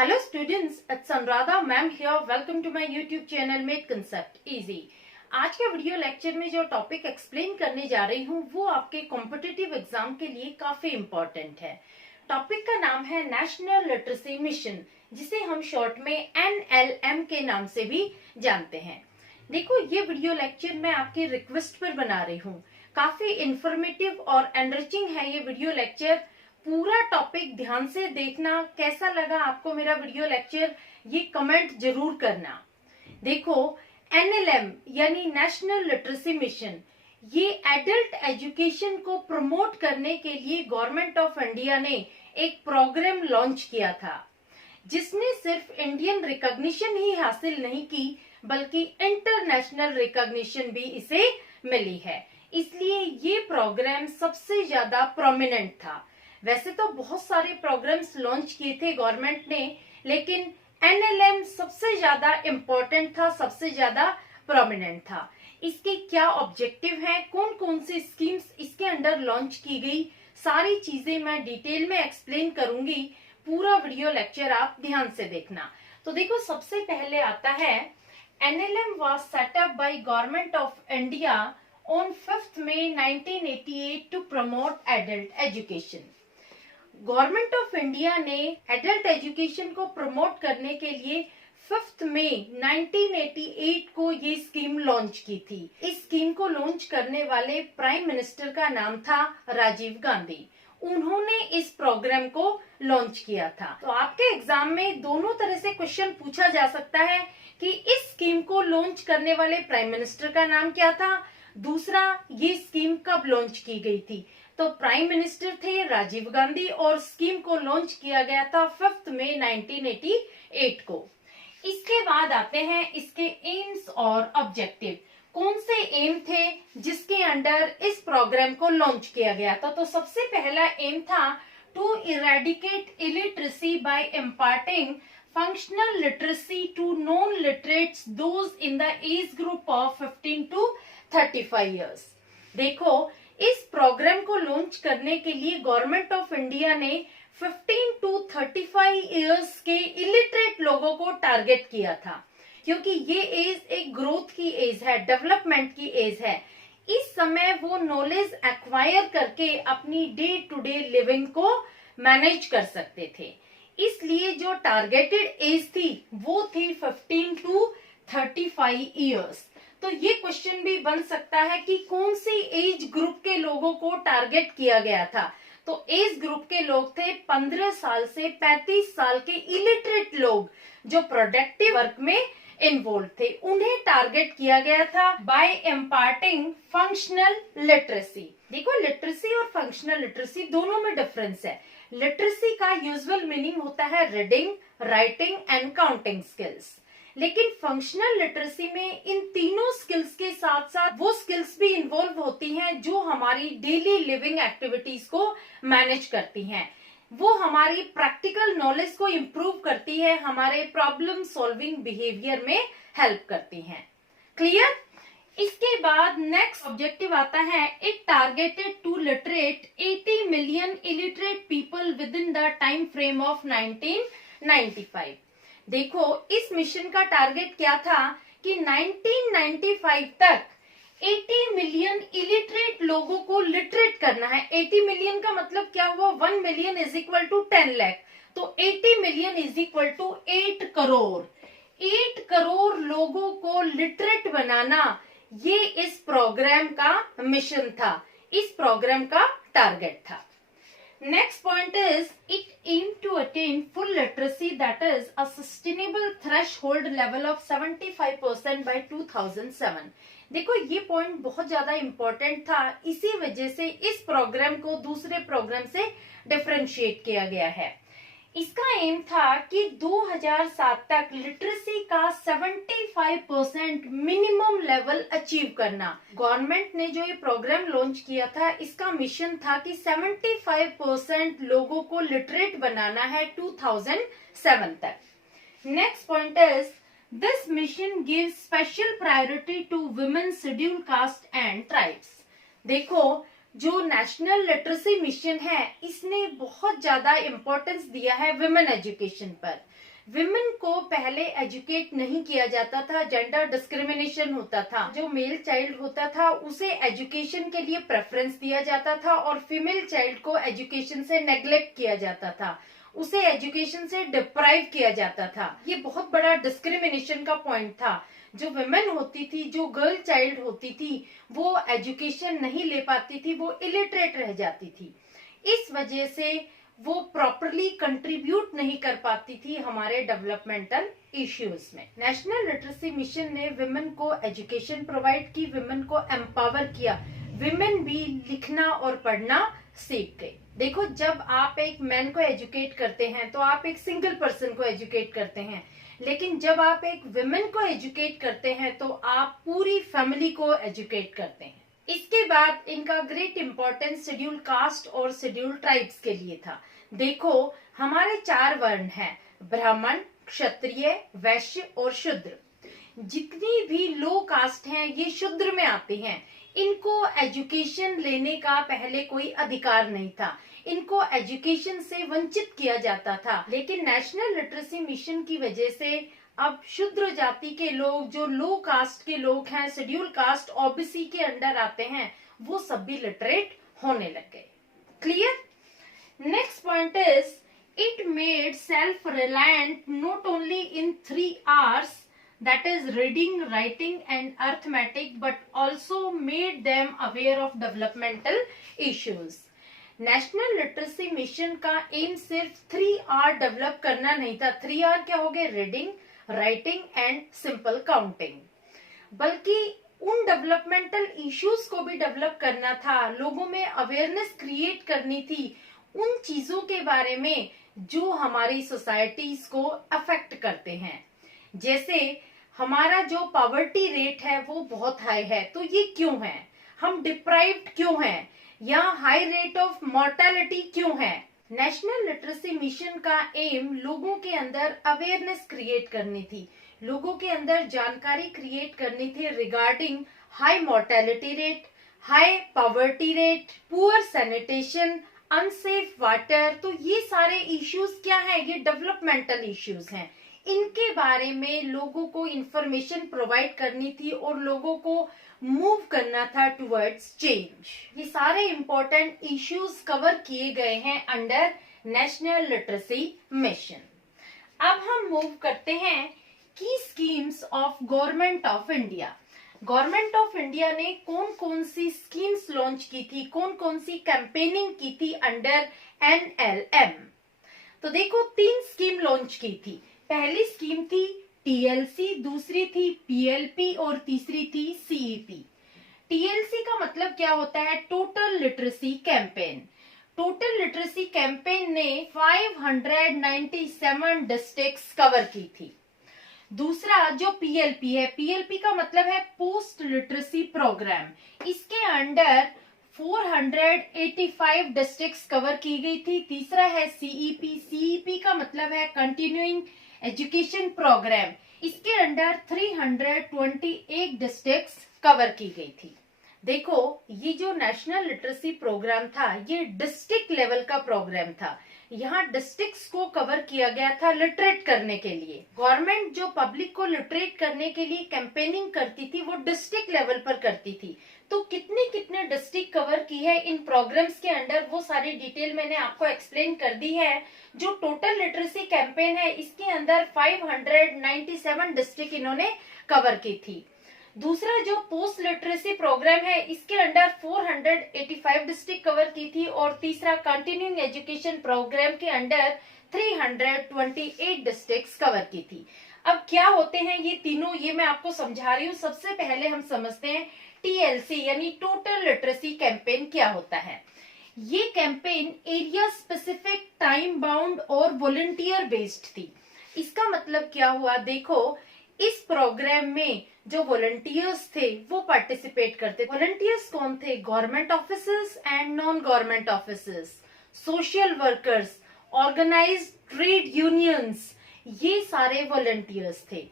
Hello students, it's Anuradha ma'am here. Welcome to my YouTube channel Math Concept Easy. आज के video lecture में जो topic explain करने जा रही हूँ वो आपके कॉम्पिटिटिव एग्जाम के लिए काफी इम्पोर्टेंट है। टॉपिक का नाम है नेशनल लिटरेसी मिशन, जिसे हम शॉर्ट में NLM के नाम से भी जानते हैं। देखो, ये वीडियो लेक्चर मैं आपकी रिक्वेस्ट पर बना रही हूँ। काफी इंफॉर्मेटिव और एनरिचिंग है ये वीडियो लेक्चर। पूरा टॉपिक ध्यान से देखना। कैसा लगा आपको मेरा वीडियो लेक्चर, ये कमेंट जरूर करना। देखो, NLM यानी नेशनल लिटरेसी मिशन, ये एडल्ट एजुकेशन को प्रमोट करने के लिए गवर्नमेंट ऑफ इंडिया ने एक प्रोग्राम लॉन्च किया था, जिसने सिर्फ इंडियन रिकॉग्निशन ही हासिल नहीं की बल्कि इंटरनेशनल रिकॉग्निशन भी इसे मिली है। इसलिए ये प्रोग्राम सबसे ज्यादा प्रोमिनेंट था। वैसे तो बहुत सारे प्रोग्राम्स लॉन्च किए थे गवर्नमेंट ने, लेकिन NLM सबसे ज्यादा इम्पोर्टेंट था, सबसे ज्यादा प्रोमिनेंट था। इसके क्या ऑब्जेक्टिव हैं, कौन कौन सी स्कीम्स इसके अंडर लॉन्च की गई, सारी चीजें मैं डिटेल में एक्सप्लेन करूंगी। पूरा वीडियो लेक्चर आप ध्यान से देखना। तो देखो, सबसे पहले आता है NLM was set up by Government of India on 5th May 1988 to promote adult education। Government of India ने एडल्ट एजुकेशन को प्रमोट करने के लिए 5 मई 1988 को ये स्कीम लॉन्च की थी। इस स्कीम को लॉन्च करने वाले प्राइम मिनिस्टर का नाम था राजीव गांधी। उन्होंने इस प्रोग्राम को लॉन्च किया था। तो आपके एग्जाम में दोनों तरह से क्वेश्चन पूछा जा सकता है कि इस स्कीम को लॉन्च करने वाले प्राइम मिनिस्टर का नाम क्या था, दूसरा ये स्कीम कब लॉन्च की गई थी। तो प्राइम मिनिस्टर थे राजीव गांधी और स्कीम को लॉन्च किया गया था 5 मई 1988 को। इसके बाद आते हैं इसके एम्स और ऑब्जेक्टिव। कौन से एम थे जिसके अंडर इस प्रोग्राम को लॉन्च किया गया था। तो सबसे पहला एम था to eradicate illiteracy by imparting functional literacy to non literates those in the age group of 15 to 35 years. देखो, इस प्रोग्राम को लॉन्च करने के लिए गवर्नमेंट ऑफ इंडिया ने 15 to 35 इयर्स के इलिटरेट लोगों को टारगेट किया था, क्योंकि ये एज एक ग्रोथ की एज है, डेवलपमेंट की एज है। इस समय वो नॉलेज एक्वायर करके अपनी डे टू डे लिविंग को मैनेज कर सकते थे। इसलिए जो टारगेटेड एज थी वो थी 15 to 35 इयर्स। तो ये क्वेश्चन भी बन सकता है कि कौन सी एज ग्रुप के लोगों को टारगेट किया गया था। तो एज ग्रुप के लोग थे 15 साल से 35 साल के इलिटरेट लोग जो प्रोडक्टिव वर्क में इन्वॉल्व थे, उन्हें टारगेट किया गया था बाय इम्पार्टिंग फंक्शनल लिटरेसी। देखो, लिटरेसी और फंक्शनल लिटरेसी दोनों में डिफरेंस है। लिटरेसी का यूजुअल मीनिंग होता है reading, writing and counting skills, लेकिन फंक्शनल लिटरेसी में इन तीनों स्किल्स के साथ साथ वो स्किल्स भी इन्वॉल्व होती हैं जो हमारी डेली लिविंग एक्टिविटीज को मैनेज करती हैं। वो हमारी प्रैक्टिकल नॉलेज को इम्प्रूव करती है, हमारे प्रॉब्लम सॉल्विंग बिहेवियर में हेल्प करती हैं। क्लियर? इसके बाद नेक्स्ट ऑब्जेक्टिव आता है, it targeted to literate 80 million illiterate people within the time frame of 1995। देखो, इस मिशन का टारगेट क्या था कि 1995 तक 80 मिलियन इलिटरेट लोगों को लिटरेट करना है। 80 मिलियन का मतलब क्या हुआ, 1 million is equal to 10 lakh. तो 80 million is equal to 8 crore. 8 crore लोगों को लिटरेट बनाना, ये इस प्रोग्राम का मिशन था, इस प्रोग्राम का टारगेट था। Next point is it aimed to attain full literacy, that is a sustainable threshold level of 75% by 2007। देखो, ये पॉइंट बहुत ज्यादा इम्पोर्टेंट था, इसी वजह से इस प्रोग्राम को दूसरे प्रोग्राम से डिफरेंशिएट किया गया है। इसका एम था कि 2007 तक लिटरेसी का 75% मिनिमम लेवल अचीव करना। गवर्नमेंट ने जो ये प्रोग्राम लॉन्च किया था, इसका मिशन था कि 75% लोगों को लिटरेट बनाना है 2007 तक। Next point is this mission gives special priority to women schedule caste and tribes. देखो, जो नेशनल लिटरेसी मिशन है इसने बहुत ज्यादा इम्पोर्टेंस दिया है विमेन एजुकेशन पर। विमेन को पहले एजुकेट नहीं किया जाता था, जेंडर डिस्क्रिमिनेशन होता था। जो मेल चाइल्ड होता था उसे एजुकेशन के लिए प्रेफरेंस दिया जाता था और फीमेल चाइल्ड को एजुकेशन से नेग्लेक्ट किया जाता था, उसे एजुकेशन से डिप्राइव किया जाता था। ये बहुत बड़ा डिस्क्रिमिनेशन का पॉइंट था। जो विमेन होती थी, जो गर्ल चाइल्ड होती थी, वो एजुकेशन नहीं ले पाती थी, वो इलिटरेट रह जाती थी। इस वजह से वो प्रॉपरली कंट्रीब्यूट नहीं कर पाती थी हमारे डेवलपमेंटल इश्यूज में। नेशनल लिटरेसी मिशन ने विमेन को एजुकेशन प्रोवाइड की, विमेन को एम्पावर किया, विमेन भी लिखना और पढ़ना सीख गई। देखो, जब आप एक मैन को एजुकेट करते हैं तो आप एक सिंगल पर्सन को एजुकेट करते हैं, लेकिन जब आप एक विमेन को एजुकेट करते हैं तो आप पूरी फैमिली को एजुकेट करते हैं। इसके बाद इनका ग्रेट इंपॉर्टेंस शेड्यूल कास्ट और शेड्यूल ट्राइब्स के लिए था। देखो, हमारे 4 वर्ण हैं, ब्राह्मण, क्षत्रिय, वैश्य और शूद्र। जितनी भी लो कास्ट हैं ये शूद्र में आते हैं। इनको एजुकेशन लेने का पहले कोई अधिकार नहीं था, इनको एजुकेशन से वंचित किया जाता था। लेकिन नेशनल लिटरेसी मिशन की वजह से अब शूद्र जाति के लोग, जो लो कास्ट के लोग हैं, शेड्यूल कास्ट ओबीसी के अंडर आते हैं, वो सब भी लिटरेट होने लग गए। Clear? Next point is it made self reliant not only in 3 R's, that is reading, writing and arithmetic, but also made them aware of developmental issues. National literacy mission का M सिर्फ 3R develop करना नहीं था। 3R क्या हो गए? Reading, writing and simple counting. बल्कि उन डेवलपमेंटल इश्यूज को भी डेवलप करना था, लोगों में अवेयरनेस क्रिएट करनी थी उन चीजों के बारे में जो हमारी सोसाइटीज को अफेक्ट करते हैं। जैसे हमारा जो पॉवर्टी रेट है वो बहुत हाई है, तो ये क्यों है? हम डिप्राइव्ड क्यों हैं? या हाई रेट ऑफ मॉर्टेलिटी क्यों है? नेशनल लिटरेसी मिशन का एम लोगों के अंदर अवेयरनेस क्रिएट करनी थी, लोगों के अंदर जानकारी क्रिएट करनी थी regarding high mortality rate, high poverty rate, poor sanitation, unsafe water. तो ये सारे इश्यूज क्या है? ये डेवलपमेंटल इश्यूज हैं। इनके बारे में लोगों को इंफॉर्मेशन प्रोवाइड करनी थी और लोगों को मूव करना था टुवर्ड्स चेंज। ये सारे इंपॉर्टेंट इश्यूज कवर किए गए हैं अंडर नेशनल लिटरेसी मिशन। अब हम मूव करते हैं की schemes of government of India. Government of India ने कौन कौन सी स्कीम्स लॉन्च की थी, कौन कौन सी कैंपेनिंग की थी अंडर NLM। तो देखो, 3 स्कीम लॉन्च की थी। पहली स्कीम थी TLC, दूसरी थी PLP और तीसरी थी CEP। TLC का मतलब क्या होता है? Total literacy campaign. Total literacy campaign ने 597 डिस्ट्रिक्ट्स कवर की थी। दूसरा जो PLP है, PLP का मतलब है पोस्ट लिटरेसी प्रोग्राम, इसके अंडर 485 डिस्ट्रिक्ट्स कवर की गई थी। तीसरा है CEP, CEP का मतलब है कंटिन्यूइंग एजुकेशन प्रोग्राम, इसके अंडर 328 डिस्ट्रिक्ट्स कवर की गई थी। देखो, ये जो नेशनल लिटरेसी प्रोग्राम था ये डिस्ट्रिक्ट लेवल का प्रोग्राम था। यहाँ डिस्ट्रिक्ट्स को कवर किया गया था लिटरेट करने के लिए। गवर्नमेंट जो पब्लिक को लिटरेट करने के लिए कैंपेनिंग करती थी वो डिस्ट्रिक्ट लेवल पर करती थी। तो कितने कितने डिस्ट्रिक्ट कवर की है इन प्रोग्राम्स के अंडर, वो सारी डिटेल मैंने आपको एक्सप्लेन कर दी है। जो टोटल लिटरेसी कैंपेन है इसके अंदर 597 डिस्ट्रिक्ट इन्होंने कवर की थी। दूसरा जो पोस्ट लिटरेसी प्रोग्राम है इसके अंडर 485 डिस्ट्रिक्ट कवर की थी और तीसरा कंटिन्यूइंग एजुकेशन प्रोग्राम के अंडर 328 डिस्ट्रिक्ट्स कवर की थी। अब क्या होते हैं ये तीनों, ये मैं आपको समझा रही हूँ। सबसे पहले हम समझते हैं TLC यानी टोटल लिटरेसी कैंपेन क्या होता है। ये campaign area specific, time bound और वॉलंटियर बेस्ड थी। इसका मतलब क्या हुआ? देखो, इस प्रोग्राम में जो वॉलंटियर्स थे वो पार्टिसिपेट करते थे। वॉलंटियर्स कौन थे? Government officers and non government officers, social workers, organised trade unions, ये सारे वॉलंटियर्स थे।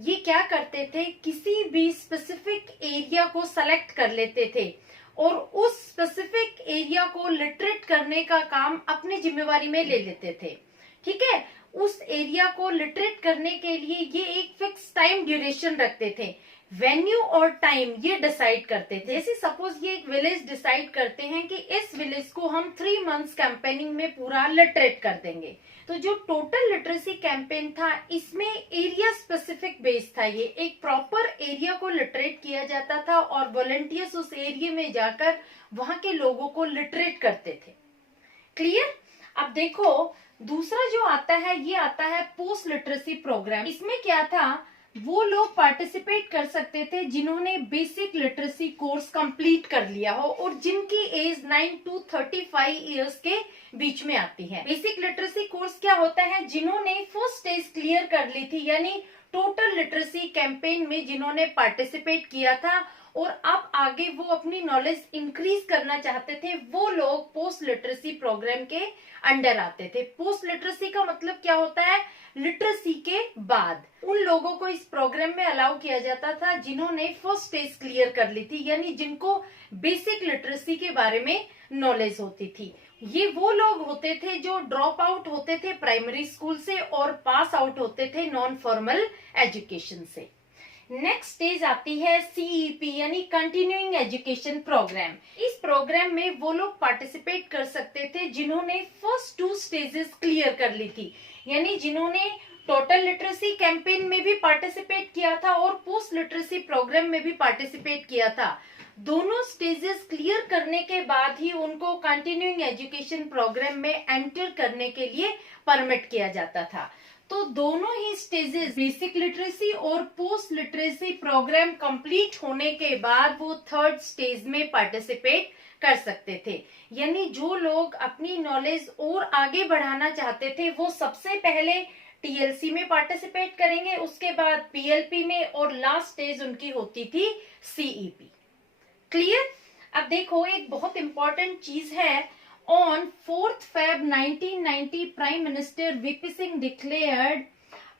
ये क्या करते थे? किसी भी स्पेसिफिक एरिया को सेलेक्ट कर लेते थे और उस स्पेसिफिक एरिया को लिटरेट करने का काम अपनी जिम्मेवारी में ले लेते थे। ठीक है, उस एरिया को लिटरेट करने के लिए ये एक फिक्स टाइम ड्यूरेशन रखते थे, वेन्यू और टाइम ये डिसाइड करते थे। जैसे सपोज ये एक विलेज डिसाइड करते हैं कि इस विलेज को हम 3 मंथ्स कैंपेनिंग में पूरा लिटरेट कर देंगे। तो जो टोटल लिटरेसी कैंपेन था इसमें एरिया स्पेसिफिक बेस था, ये एक प्रॉपर एरिया को लिटरेट किया जाता था और वॉलंटियर्स उस एरिया में जाकर वहां के लोगों को लिटरेट करते थे। क्लियर? अब देखो दूसरा जो आता है ये आता है पोस्ट लिटरेसी प्रोग्राम। इसमें क्या था, वो लोग पार्टिसिपेट कर सकते थे जिन्होंने बेसिक लिटरेसी कोर्स कंप्लीट कर लिया हो और जिनकी एज 9 to 35 इयर्स के बीच में आती है। बेसिक लिटरेसी कोर्स क्या होता है, जिन्होंने फर्स्ट स्टेज क्लियर कर ली थी, यानी टोटल लिटरेसी कैंपेन में जिन्होंने पार्टिसिपेट किया था और अब आगे वो अपनी नॉलेज इंक्रीज करना चाहते थे, वो लोग पोस्ट लिटरेसी प्रोग्राम के अंडर आते थे। पोस्ट लिटरेसी का मतलब क्या होता है, लिटरेसी के बाद उन लोगों को इस प्रोग्राम में अलाउ किया जाता था जिन्होंने फर्स्ट स्टेज क्लियर कर ली थी, यानी जिनको बेसिक लिटरेसी के बारे में नॉलेज होती थी। ये वो लोग होते थे जो ड्रॉप आउट होते थे प्राइमरी स्कूल से और पास आउट होते थे नॉन फॉर्मल एजुकेशन से। नेक्स्ट स्टेज आती है CEP यानी कंटिन्यूइंग एजुकेशन प्रोग्राम। इस प्रोग्राम में वो लोग पार्टिसिपेट कर सकते थे जिन्होंने फर्स्ट 2 स्टेजेस क्लियर कर ली थी, यानी जिन्होंने टोटल लिटरेसी कैंपेन में भी पार्टिसिपेट किया था और पोस्ट लिटरेसी प्रोग्राम में भी पार्टिसिपेट किया था। दोनों स्टेजेस क्लियर करने के बाद ही उनको कंटिन्यूइंग एजुकेशन प्रोग्राम में एंटर करने के लिए परमिट किया जाता था। तो दोनों ही स्टेजेस बेसिक लिटरेसी और पोस्ट लिटरेसी प्रोग्राम कंप्लीट होने के बाद वो थर्ड स्टेज में पार्टिसिपेट कर सकते थे। यानी जो लोग अपनी नॉलेज और आगे बढ़ाना चाहते थे वो सबसे पहले TLC में पार्टिसिपेट करेंगे, उसके बाद PLP में और लास्ट स्टेज उनकी होती थी CEP। क्लियर? अब देखो एक बहुत इंपॉर्टेंट चीज है, On 4th Feb 1990, Prime Minister VP Singh declared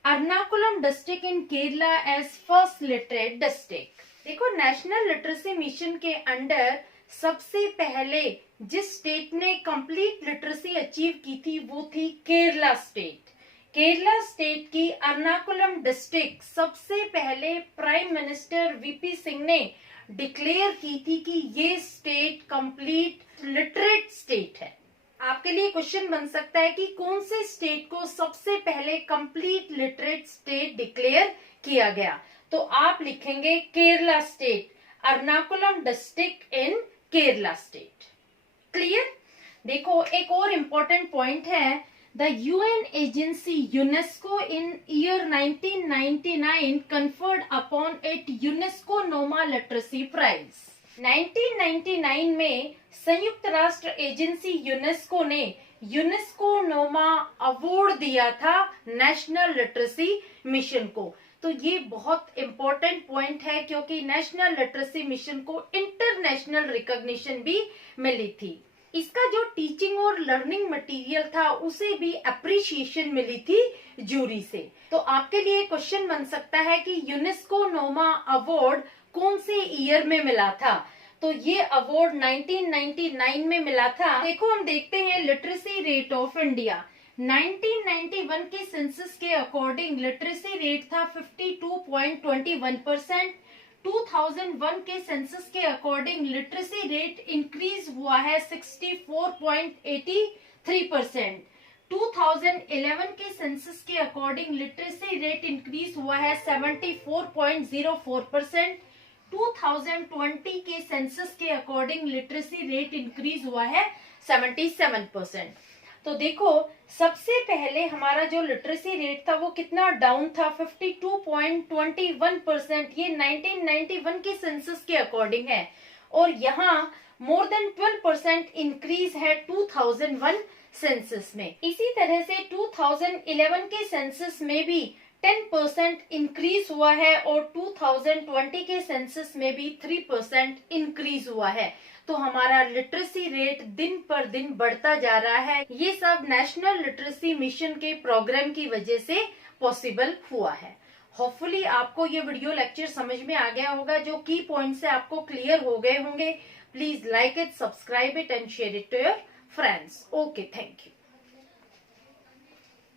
Ernakulam district in Kerala as first literate district। देखो नेशनल लिटरेसी मिशन के अंडर सबसे पहले जिस स्टेट ने कंप्लीट लिटरेसी अचीव की थी वो थी केरला स्टेट। केरला स्टेट की एर्नाकुलम डिस्ट्रिक्ट सबसे पहले प्राइम मिनिस्टर VP सिंह ने डिक्लेयर की थी कि ये स्टेट कंप्लीट लिटरेट स्टेट है। आपके लिए क्वेश्चन बन सकता है कि कौन से स्टेट को सबसे पहले कंप्लीट लिटरेट स्टेट डिक्लेयर किया गया, तो आप लिखेंगे Kerala state, Ernakulam district in Kerala state. Clear? देखो एक और इम्पोर्टेंट पॉइंट है, The UN agency UNESCO in year 1999 conferred upon it UNESCO Noma Literacy Prize। 1999 में संयुक्त राष्ट्र एजेंसी यूनेस्को ने यूनेस्को नोमा अवार्ड दिया था नेशनल लिटरेसी मिशन को। तो ये बहुत इंपॉर्टेंट पॉइंट है क्योंकि नेशनल लिटरेसी मिशन को इंटरनेशनल रिकॉग्निशन भी मिली थी। इसका जो टीचिंग और लर्निंग मटेरियल था उसे भी अप्रिशिएशन मिली थी जूरी से। तो आपके लिए क्वेश्चन बन सकता है कि यूनेस्को नोमा अवार्ड कौन से ईयर में मिला था, तो ये अवार्ड 1999 में मिला था। देखो हम देखते हैं लिटरेसी रेट ऑफ इंडिया। 1991 के सेंसस के अकॉर्डिंग लिटरेसी रेट था 52.21%। 2001 के सेंसस के अकॉर्डिंग लिटरेसी रेट इंक्रीज हुआ है 64.83%। 2011 के सेंसस के अकॉर्डिंग लिटरेसी रेट इंक्रीज हुआ है 74.04%। 2020 के सेंसस के अकॉर्डिंग लिटरेसी रेट इंक्रीज हुआ है 77%। तो देखो सबसे पहले हमारा जो लिटरेसी रेट था वो कितना डाउन था, 52.21%। ये 1991 के सेंसस के अकॉर्डिंग है और यहाँ मोर देन 12% इंक्रीज है 2001 सेंसस में। इसी तरह से 2011 के सेंसस में भी 10% इंक्रीज हुआ है और 2020 के सेंसस में भी 3% इंक्रीज हुआ है। तो हमारा लिटरेसी रेट दिन पर दिन बढ़ता जा रहा है। ये सब नेशनल लिटरेसी मिशन के प्रोग्राम की वजह से पॉसिबल हुआ है। होपफुली आपको ये वीडियो लेक्चर समझ में आ गया होगा, जो की पॉइंट्स है आपको क्लियर हो गए होंगे। Please like it, subscribe it and share it to your friends. Okay, thank you.